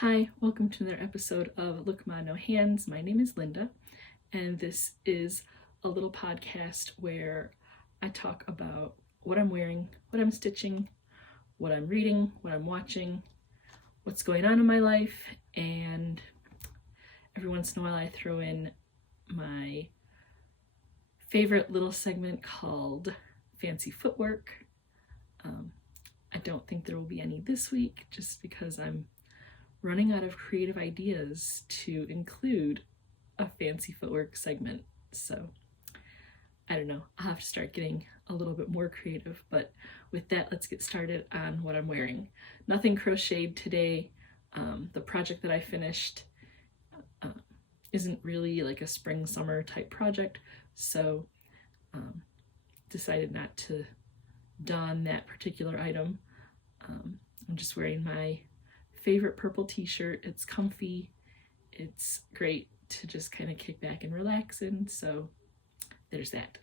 Hi, welcome to another episode of Look Ma No Hands. My name is Linda, and this is a little podcast where I talk about what I'm wearing, what I'm stitching, what I'm reading, what I'm watching, what's going on in my life, and every once in a while I throw in my favorite little segment called Fancy Footwork. I don't think there will be any this week just because I'm running out of creative ideas to include a fancy footwork segment. So I don't know, I'll have to start getting a little bit more creative, but with that, let's get started on what I'm wearing. Nothing crocheted today. The project that I finished isn't really like a spring summer type project, so decided not to don that particular item. I'm just wearing my favorite purple t-shirt. It's comfy, it's great to just kind of kick back and relax in, so there's that.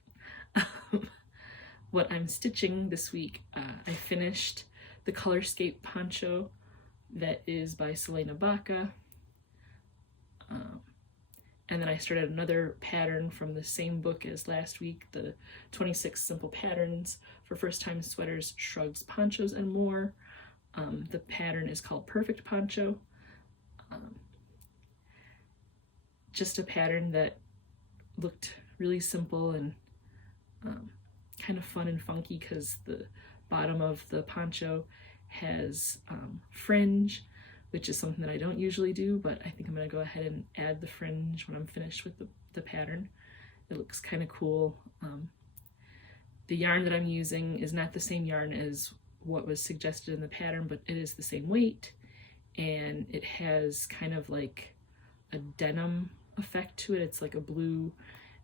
What I'm stitching this week, I finished the Colorscape Poncho that is by Salena Baca, and then I started another pattern from the same book as last week, the 26 Simple Patterns for First Time Sweaters, Shrugs, Ponchos, and More. The pattern is called Perfect Poncho. Just a pattern that looked really simple and kind of fun and funky because the bottom of the poncho has fringe, which is something that I don't usually do, but I think I'm going to go ahead and add the fringe when I'm finished with the pattern. It looks kind of cool. The yarn that I'm using is not the same yarn as what was suggested in the pattern, but it is the same weight, and it has kind of like a denim effect to it. It's like a blue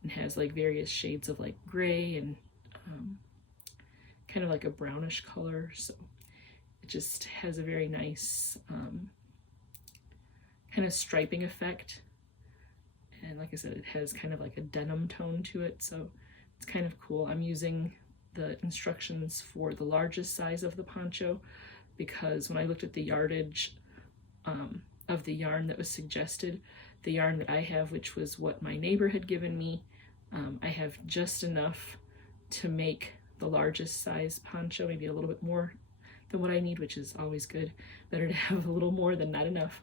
and has like various shades of like gray and kind of like a brownish color, so it just has a very nice kind of striping effect, and like I said, it has kind of like a denim tone to it, so it's kind of cool. I'm using the instructions for the largest size of the poncho because when I looked at the yardage of the yarn that was suggested, the yarn that I have, which was what my neighbor had given me, I have just enough to make the largest size poncho, maybe a little bit more than what I need, which is always good. Better to have a little more than not enough.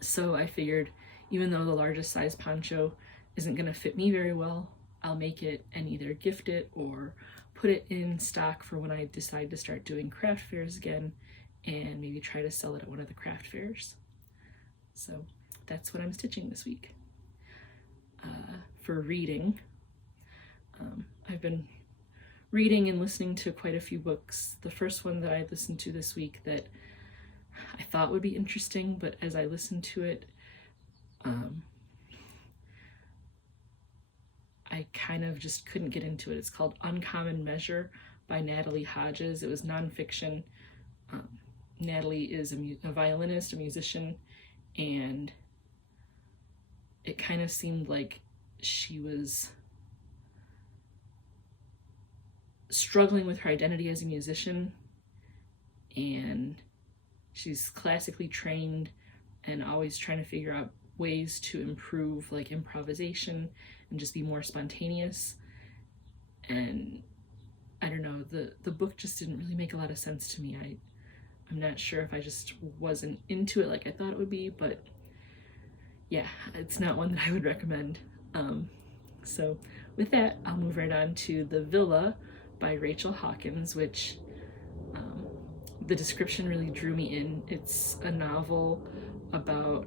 So I figured even though the largest size poncho isn't going to fit me very well, I'll make it and either gift it or put it in stock for when I decide to start doing craft fairs again and maybe try to sell it at one of the craft fairs. So that's what I'm stitching this week. For reading, I've been reading and listening to quite a few books. The first one that I listened to this week that I thought would be interesting, but as I listened to it, I kind of just couldn't get into it. It's called Uncommon Measure by Natalie Hodges. It was nonfiction. Natalie is a violinist, a musician, and it kind of seemed like she was struggling with her identity as a musician, and she's classically trained and always trying to figure out ways to improve like improvisation and just be more spontaneous. And I don't know, the book just didn't really make a lot of sense to me. I'm not sure if I just wasn't into it like I thought it would be, but yeah, it's not one that I would recommend. So with that, I'll move right on to The Villa by Rachel Hawkins, which the description really drew me in. It's a novel about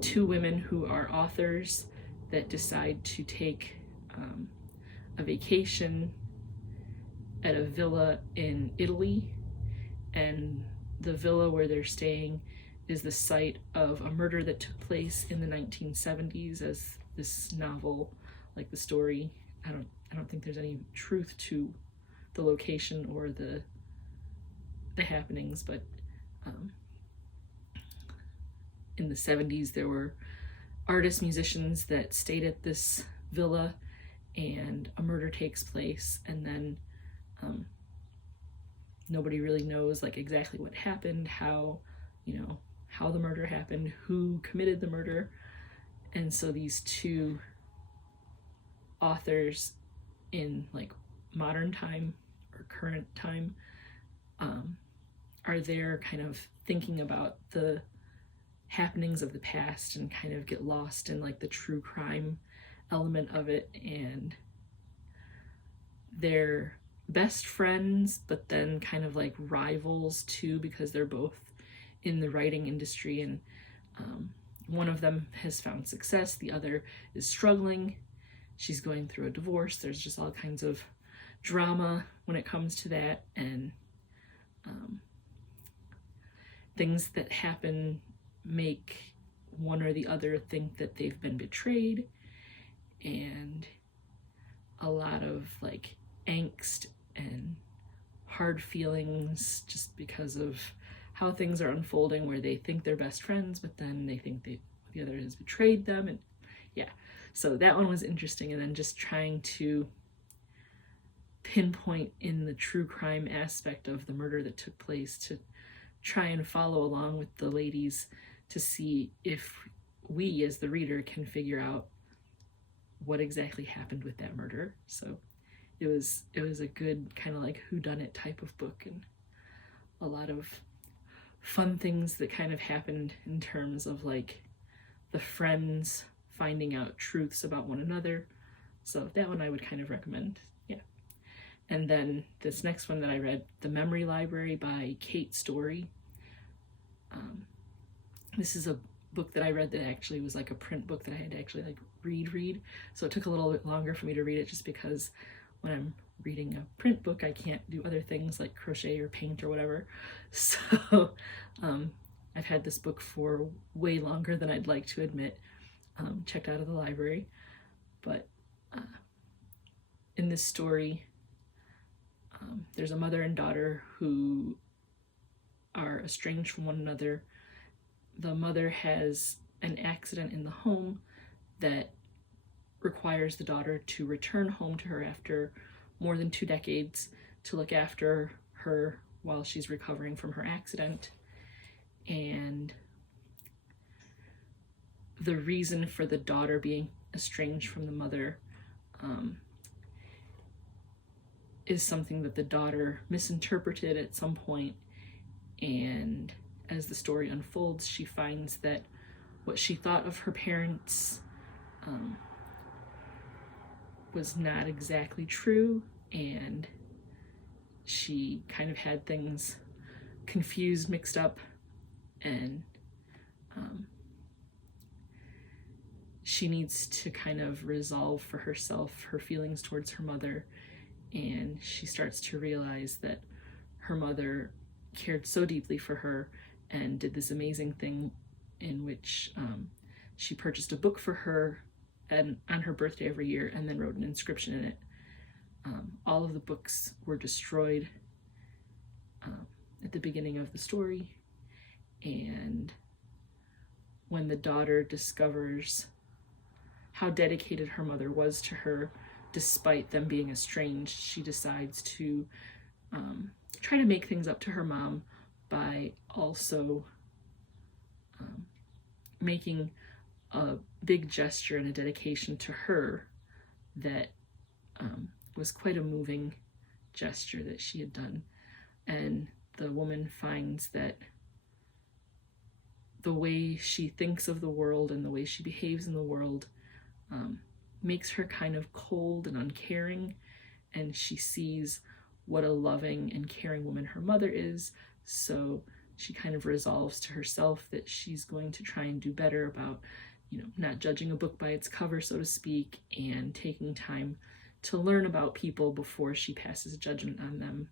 two women who are authors that decide to take a vacation at a villa in Italy, and the villa where they're staying is the site of a murder that took place in the 1970s. As this novel, like the story, I don't think there's any truth to the location or the happenings, but in the 70s there were artists, musicians that stayed at this villa, and a murder takes place, and then nobody really knows like exactly what happened, how, you know, how the murder happened, who committed the murder. And so these two authors in like modern time or current time are there kind of thinking about the happenings of the past and kind of get lost in like the true crime element of it. And they're best friends, but then kind of like rivals too, because they're both in the writing industry, and one of them has found success, the other is struggling. She's going through a divorce. There's just all kinds of drama when it comes to that, and things that happen make one or the other think that they've been betrayed, and a lot of like angst and hard feelings just because of how things are unfolding, where they think they're best friends, but then they think the other has betrayed them. And yeah, so that one was interesting. And then just trying to pinpoint in the true crime aspect of the murder that took place, to try and follow along with the ladies to see if we as the reader can figure out what exactly happened with that murder. So it was a good kind of like whodunit type of book, and a lot of fun things that kind of happened in terms of like the friends finding out truths about one another. So that one I would kind of recommend. Yeah. And then this next one that I read, The Memory Library by Kate Storey. This is a book that I read that actually was like a print book that I had to actually like read. So it took a little bit longer for me to read it, just because when I'm reading a print book, I can't do other things like crochet or paint or whatever. So I've had this book for way longer than I'd like to admit, checked out of the library. But in this story, there's a mother and daughter who are estranged from one another. The mother has an accident in the home that requires the daughter to return home to her after more than 2 decades to look after her while she's recovering from her accident. And the reason for the daughter being estranged from the mother is something that the daughter misinterpreted at some point, and as the story unfolds, she finds that what she thought of her parents was not exactly true, and she kind of had things confused, mixed up, and she needs to kind of resolve for herself her feelings towards her mother. And she starts to realize that her mother cared so deeply for her and did this amazing thing in which she purchased a book for her and on her birthday every year, and then wrote an inscription in it. All of the books were destroyed at the beginning of the story, and when the daughter discovers how dedicated her mother was to her despite them being estranged, she decides to try to make things up to her mom by also making a big gesture and a dedication to her that was quite a moving gesture that she had done. And the woman finds that the way she thinks of the world and the way she behaves in the world makes her kind of cold and uncaring, and she sees what a loving and caring woman her mother is. So she kind of resolves to herself that she's going to try and do better about, you know, not judging a book by its cover, so to speak, and taking time to learn about people before she passes judgment on them.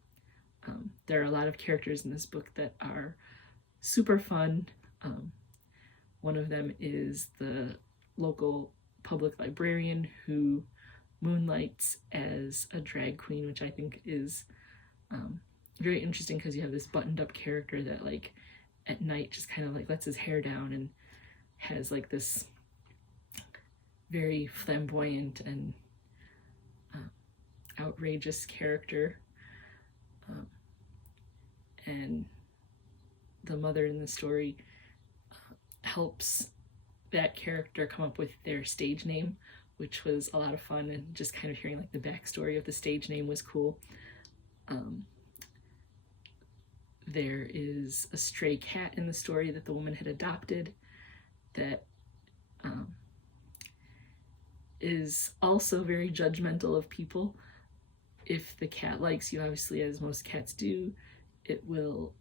There are a lot of characters in this book that are super fun. One of them is the local public librarian who moonlights as a drag queen, which I think is very interesting, because you have this buttoned up character that like at night just kind of like lets his hair down and has like this very flamboyant and outrageous character. and the mother in the story helps that character come up with their stage name, which was a lot of fun, and just kind of hearing like the backstory of the stage name was cool. There is a stray cat in the story that the woman had adopted that is also very judgmental of people. If the cat likes you, obviously, as most cats do, it will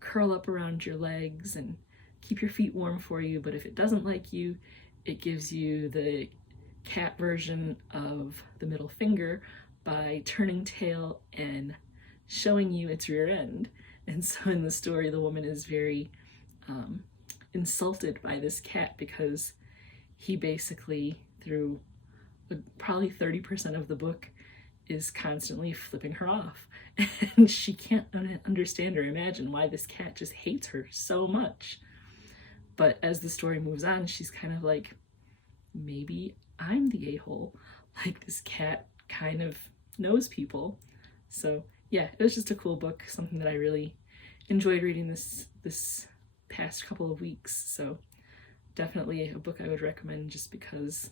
curl up around your legs and keep your feet warm for you, but if it doesn't like you, it gives you the cat version of the middle finger by turning tail and showing you its rear end. And so in the story, the woman is very insulted by this cat because he basically, through probably 30% of the book, is constantly flipping her off. And she can't understand or imagine why this cat just hates her so much. But as the story moves on, she's kind of like, maybe I'm the a-hole. Like, this cat kind of knows people. So yeah, it was just a cool book, something that I really enjoyed reading this past couple of weeks. So definitely a book I would recommend, just because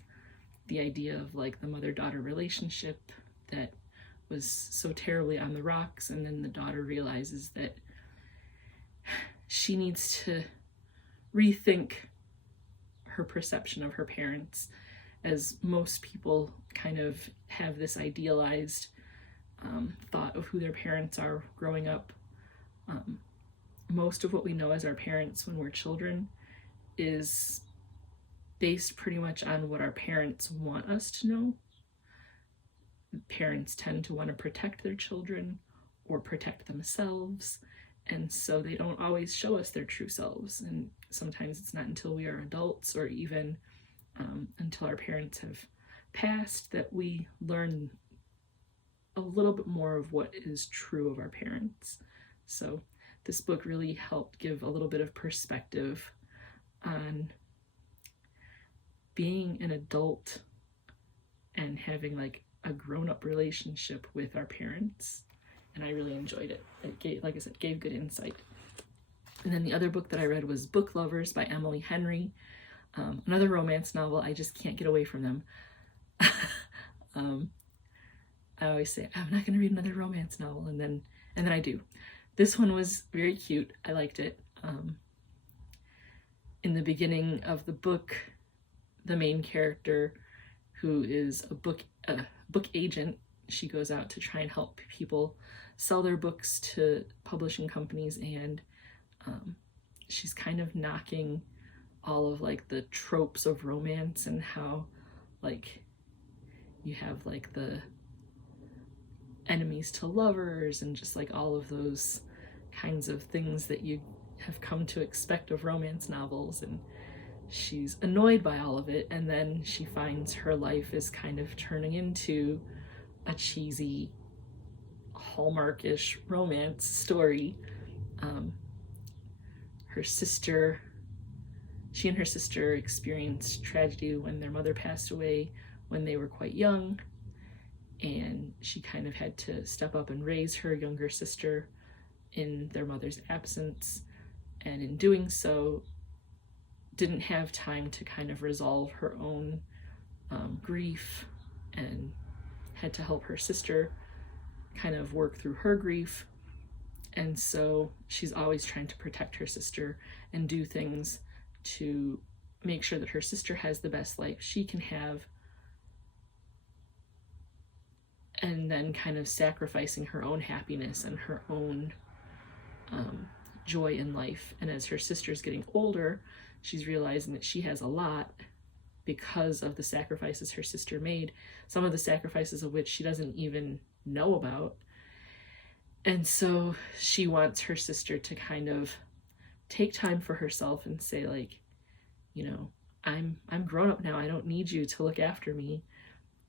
the idea of like the mother-daughter relationship that was so terribly on the rocks, and then the daughter realizes that she needs to rethink her perception of her parents, as most people kind of have this idealized thought of who their parents are growing up. Most of what we know as our parents when we're children is based pretty much on what our parents want us to know. Parents tend to want to protect their children or protect themselves, and so they don't always show us their true selves, and sometimes it's not until we are adults, or even until our parents have passed, that we learn a little bit more of what is true of our parents. So this book really helped give a little bit of perspective on being an adult and having like a grown-up relationship with our parents, and I really enjoyed it. It gave, like I said, gave good insight. And then the other book that I read was Book Lovers by Emily Henry, another romance novel. I just can't get away from them. I always say I'm not going to read another romance novel, and then I do. This one was very cute. I liked it. In the beginning of the book, the main character, who is a book agent, she goes out to try and help people sell their books to publishing companies, and she's kind of knocking all of like the tropes of romance, and how like you have like the enemies to lovers, and just like all of those kinds of things that you have come to expect of romance novels. And she's annoyed by all of it, and then she finds her life is kind of turning into a cheesy Hallmark-ish romance story. She and her sister experienced tragedy when their mother passed away when they were quite young, and she kind of had to step up and raise her younger sister in their mother's absence, and in doing so didn't have time to kind of resolve her own grief, and had to help her sister kind of work through her grief. And so she's always trying to protect her sister and do things to make sure that her sister has the best life she can have, and then kind of sacrificing her own happiness and her own joy in life. And as her sister's getting older, she's realizing that she has a lot because of the sacrifices her sister made, some of the sacrifices of which she doesn't even know about. And so she wants her sister to kind of take time for herself and say, like, you know, I'm grown up now, I don't need you to look after me,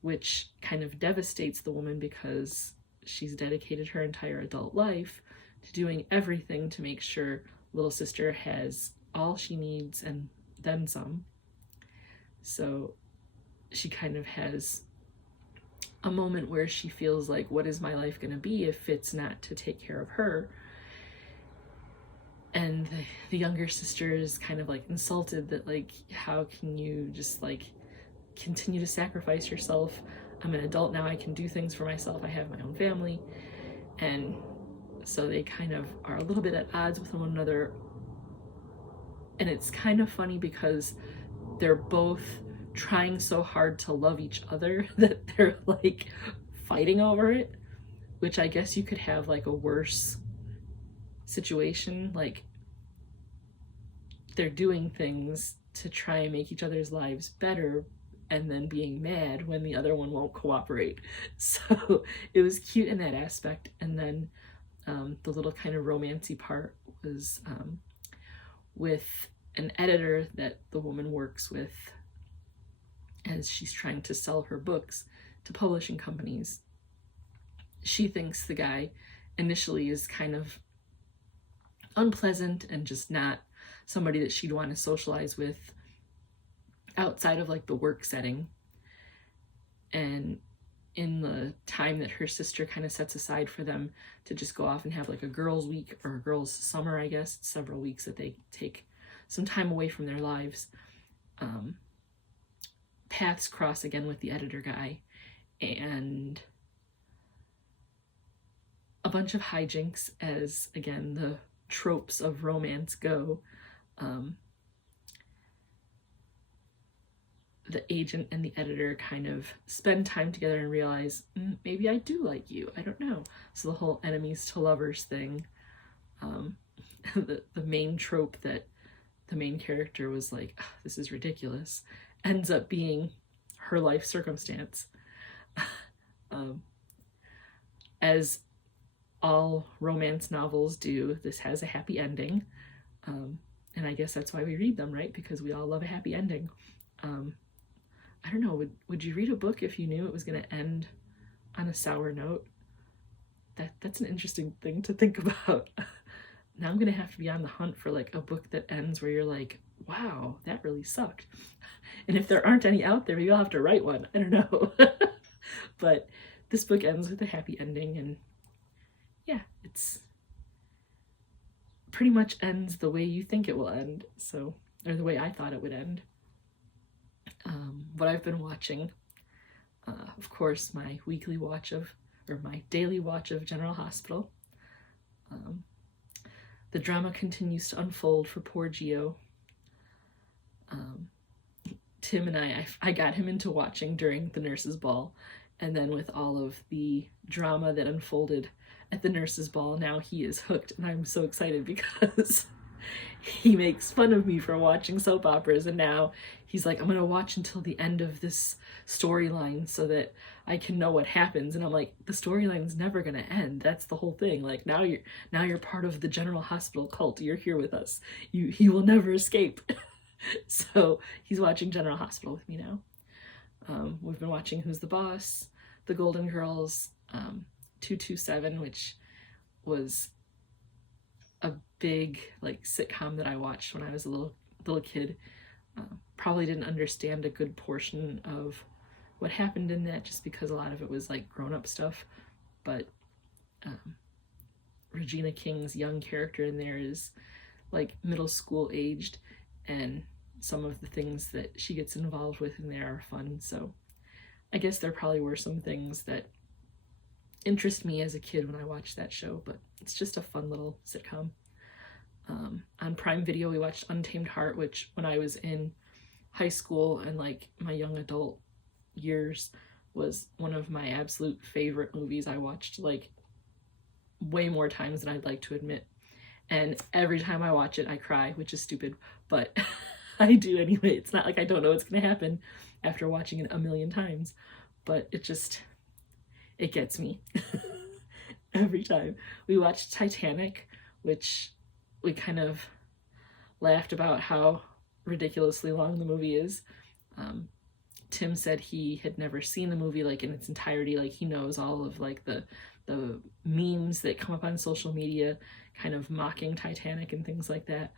which kind of devastates the woman because she's dedicated her entire adult life to doing everything to make sure little sister has all she needs and then some. So she kind of has a moment where she feels like, what is my life going to be if it's not to take care of her? And the younger sister is kind of like insulted that, like, how can you just like continue to sacrifice yourself? I'm an adult now, I can do things for myself, I have my own family. And so they kind of are a little bit at odds with one another. And it's kind of funny because they're both trying so hard to love each other that they're like fighting over it, which I guess you could have like a worse situation. Like, they're doing things to try and make each other's lives better and then being mad when the other one won't cooperate. So it was cute in that aspect. And then the little kind of romancy part was with an editor that the woman works with as she's trying to sell her books to publishing companies. She thinks the guy initially is kind of unpleasant and just not somebody that she'd want to socialize with outside of like the work setting. And in the time that her sister kind of sets aside for them to just go off and have like a girls' week or a girls' summer, I guess, it's several weeks that they take some time away from their lives, paths cross again with the editor guy, and a bunch of hijinks as, again, the tropes of romance go. The agent and the editor kind of spend time together and realize, maybe I do like you, I don't know. So the whole enemies to lovers thing, the main trope that the main character was like, this is ridiculous, ends up being her life circumstance. As all romance novels do, this has a happy ending. And I guess that's why we read them, right? Because we all love a happy ending. I don't know, would you read a book if you knew it was going to end on a sour note? That's an interesting thing to think about. Now I'm going to have to be on the hunt for like a book that ends where you're like, wow, that really sucked. And if there aren't any out there, maybe I'll have to write one. I don't know. But this book ends with a happy ending, and yeah, it's pretty much ends the way you think it will end. So, or the way I thought it would end. What I've been watching, of course, my daily watch of General Hospital. The drama continues to unfold for poor Gio. Tim and I got him into watching during the nurses' ball, and then with all of the drama that unfolded at the nurses' ball, now he is hooked, and I'm so excited because he makes fun of me for watching soap operas, and now he's like, I'm gonna watch until the end of this storyline so that I can know what happens. And I'm like, the storyline's never gonna end. That's the whole thing. Like, now you're part of the General Hospital cult. You're here with us. He will never escape. So he's watching General Hospital with me now. We've been watching Who's the Boss, The Golden Girls, 227, which was a big like sitcom that I watched when I was a little kid. Probably didn't understand a good portion of what happened in that just because a lot of it was like grown-up stuff, but Regina King's young character in there is like middle school aged, and some of the things that she gets involved with in there are fun. So I guess there probably were some things that interest me as a kid when I watched that show, but it's just a fun little sitcom. On Prime Video, we watched Untamed Heart, which when I was in high school and like my young adult years was one of my absolute favorite movies. I watched like way more times than I'd like to admit. And every time I watch it, I cry, which is stupid, but I do anyway. It's not like I don't know what's going to happen after watching it a million times, but it gets me every time. We watched Titanic, which we kind of laughed about how ridiculously long the movie is. Tim said he had never seen the movie like in its entirety. Like, he knows all of like the memes that come up on social media kind of mocking Titanic and things like that,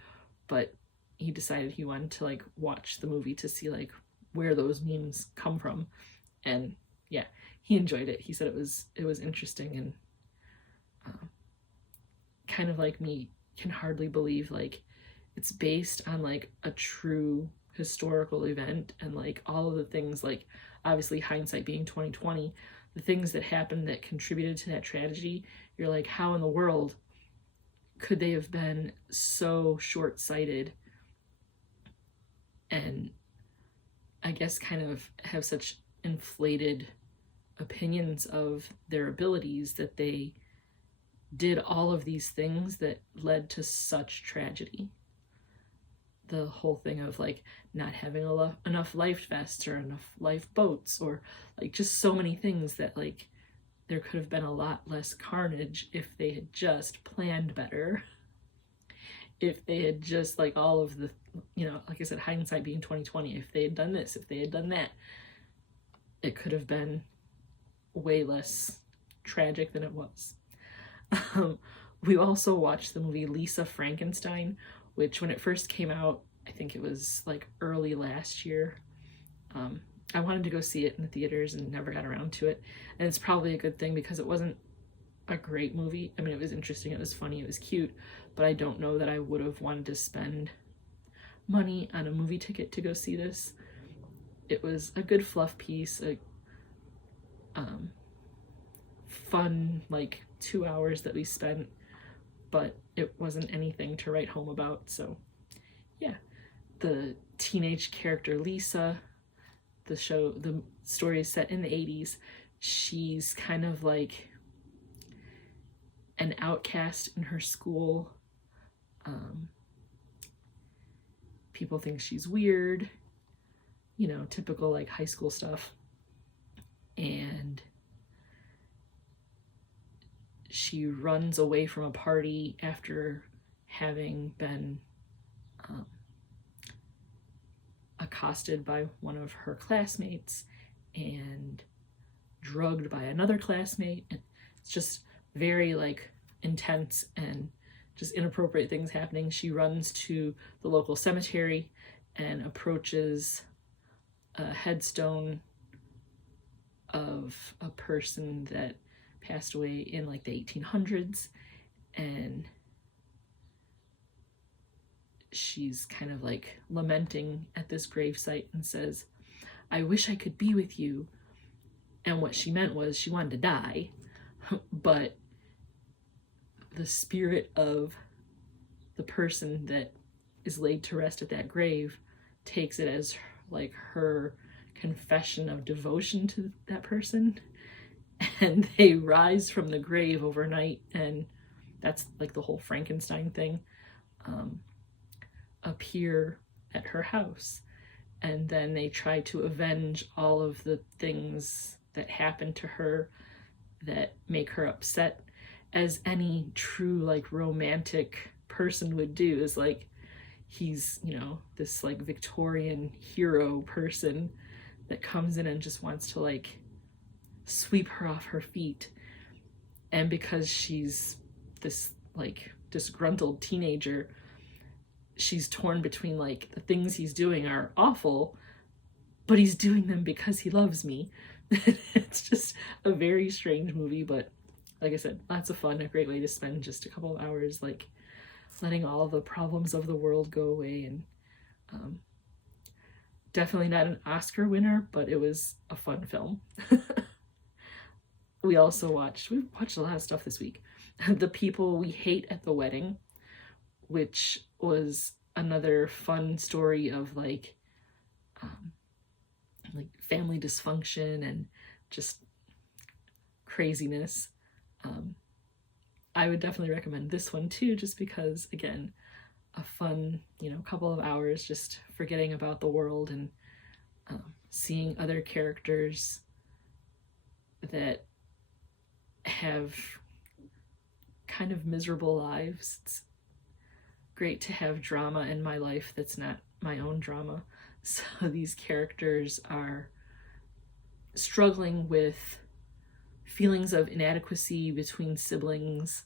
but he decided he wanted to like watch the movie to see like where those memes come from. And yeah, he enjoyed it. He said it was interesting, and kind of like me, can hardly believe like it's based on like a true historical event, and like all of the things, like obviously hindsight being 2020, the things that happened that contributed to that tragedy, you're like, how in the world could they have been so short-sighted and I guess kind of have such inflated opinions of their abilities that they did all of these things that led to such tragedy. The whole thing of like not having enough life vests or enough lifeboats, or like just so many things that like there could have been a lot less carnage if they had just planned better. If they had just like all of the, you know, like I said, hindsight being 2020, if they had done this, if they had done that, it could have been way less tragic than it was. We also watched the movie Lisa Frankenstein, which when it first came out, I think it was like early last year. I wanted to go see it in the theaters and never got around to it. And it's probably a good thing because it wasn't a great movie. I mean, it was interesting, it was funny, it was cute, but I don't know that I would have wanted to spend money on a movie ticket to go see this. It was a good fluff piece, a fun like 2 hours that we spent, but it wasn't anything to write home about. So yeah, the teenage character Lisa, the story is set in the 80s. She's kind of like an outcast in her school. People think she's weird, you know, typical like high school stuff. And she runs away from a party after having been accosted by one of her classmates and drugged by another classmate. And it's just very like intense and just inappropriate things happening. She runs to the local cemetery and approaches a headstone of a person that passed away in like the 1800s, and she's kind of like lamenting at this gravesite and says, "I wish I could be with you." And what she meant was she wanted to die, but the spirit of the person that is laid to rest at that grave takes it as like her confession of devotion to that person, and they rise from the grave overnight, and that's like the whole Frankenstein thing, appear at her house, and then they try to avenge all of the things that happen to her that make her upset, as any true like romantic person would do. Is like, he's, you know, this like Victorian hero person that comes in and just wants to like sweep her off her feet. And because she's this like disgruntled teenager, she's torn between like the things he's doing are awful, but he's doing them because he loves me. It's just a very strange movie, but like I said, lots of fun, a great way to spend just a couple of hours like letting all the problems of the world go away. And definitely not an Oscar winner, but it was a fun film. We watched a lot of stuff this week. The People We Hate at the Wedding, which was another fun story of like family dysfunction and just craziness. I would definitely recommend this one too, just because, again, a fun, you know, couple of hours just forgetting about the world and seeing other characters that have kind of miserable lives. It's great to have drama in my life that's not my own drama. So these characters are struggling with feelings of inadequacy between siblings,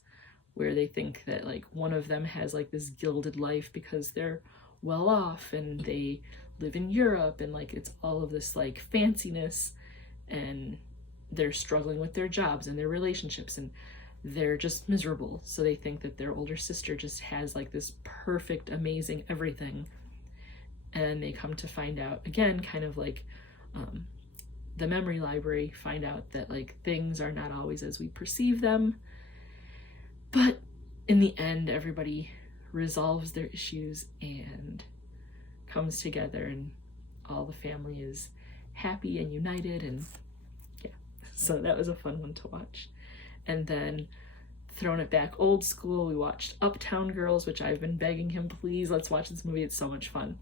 where they think that like one of them has like this gilded life because they're well off and they live in Europe, and like it's all of this like fanciness, and they're struggling with their jobs and their relationships, and they're just miserable. So they think that their older sister just has like this perfect, amazing everything. And they come to find out, again, kind of like the memory library, find out that like things are not always as we perceive them. But in the end, everybody resolves their issues and comes together, and all the family is happy and united. And yeah, so that was a fun one to watch. And then throwing it back old school, we watched Uptown Girls, which I've been begging him, please, let's watch this movie, it's so much fun.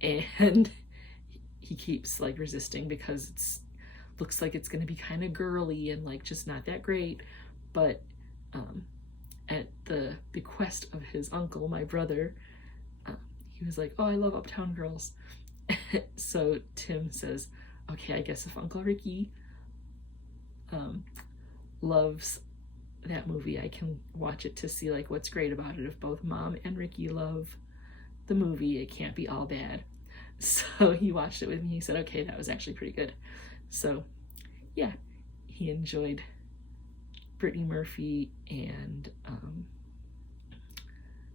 And he keeps like resisting because it's looks like it's going to be kind of girly and like just not that great. But at the bequest of his uncle, my brother, he was like, oh, I love Uptown Girls. So Tim says, okay, I guess if Uncle Ricky loves that movie, I can watch it to see like what's great about it. If both Mom and Ricky love the movie, it can't be all bad. So he watched it with me. He said, okay, that was actually pretty good. So yeah, he enjoyed Brittany Murphy and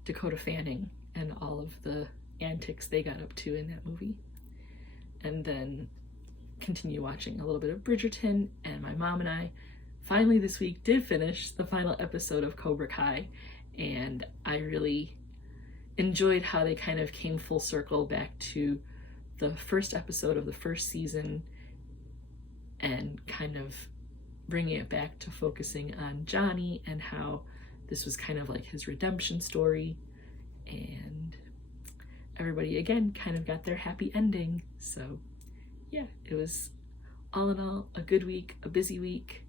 Dakota Fanning and all of the antics they got up to in that movie. And then continue watching a little bit of Bridgerton, and my mom and I finally this week did finish the final episode of Cobra Kai, and I really enjoyed how they kind of came full circle back to the first episode of the first season and kind of bringing it back to focusing on Johnny and how this was kind of like his redemption story, and everybody again kind of got their happy ending. So yeah, it was all in all a good week, a busy week.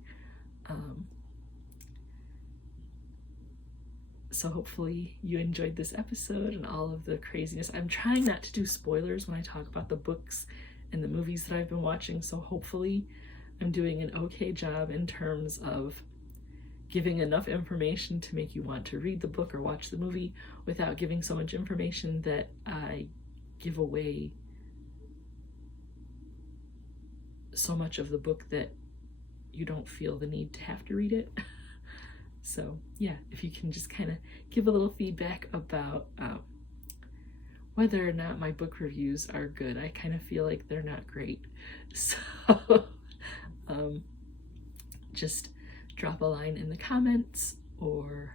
So hopefully you enjoyed this episode and all of the craziness. I'm trying not to do spoilers when I talk about the books and the movies that I've been watching, so hopefully I'm doing an okay job in terms of giving enough information to make you want to read the book or watch the movie without giving so much information that I give away so much of the book that you don't feel the need to have to read it. So yeah, if you can just kind of give a little feedback about whether or not my book reviews are good. I kind of feel like they're not great. So just drop a line in the comments, or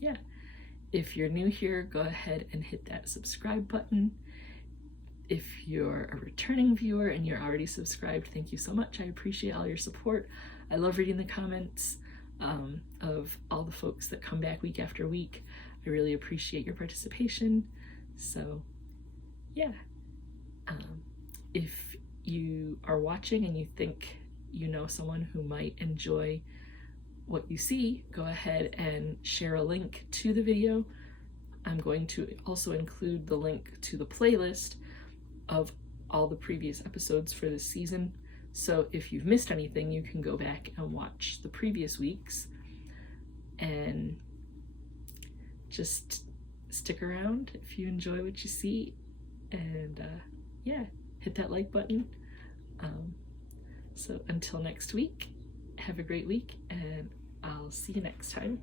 yeah, if you're new here, go ahead and hit that subscribe button. If you're a returning viewer and you're already subscribed, thank you so much. I appreciate all your support. I love reading the comments of all the folks that come back week after week. I really appreciate your participation. So yeah, if you are watching and you think you know someone who might enjoy what you see, go ahead and share a link to the video. I'm going to also include the link to the playlist of all the previous episodes for this season. So if you've missed anything, you can go back and watch the previous weeks, and just stick around if you enjoy what you see. And yeah, hit that like button. So until next week, have a great week, and I'll see you next time.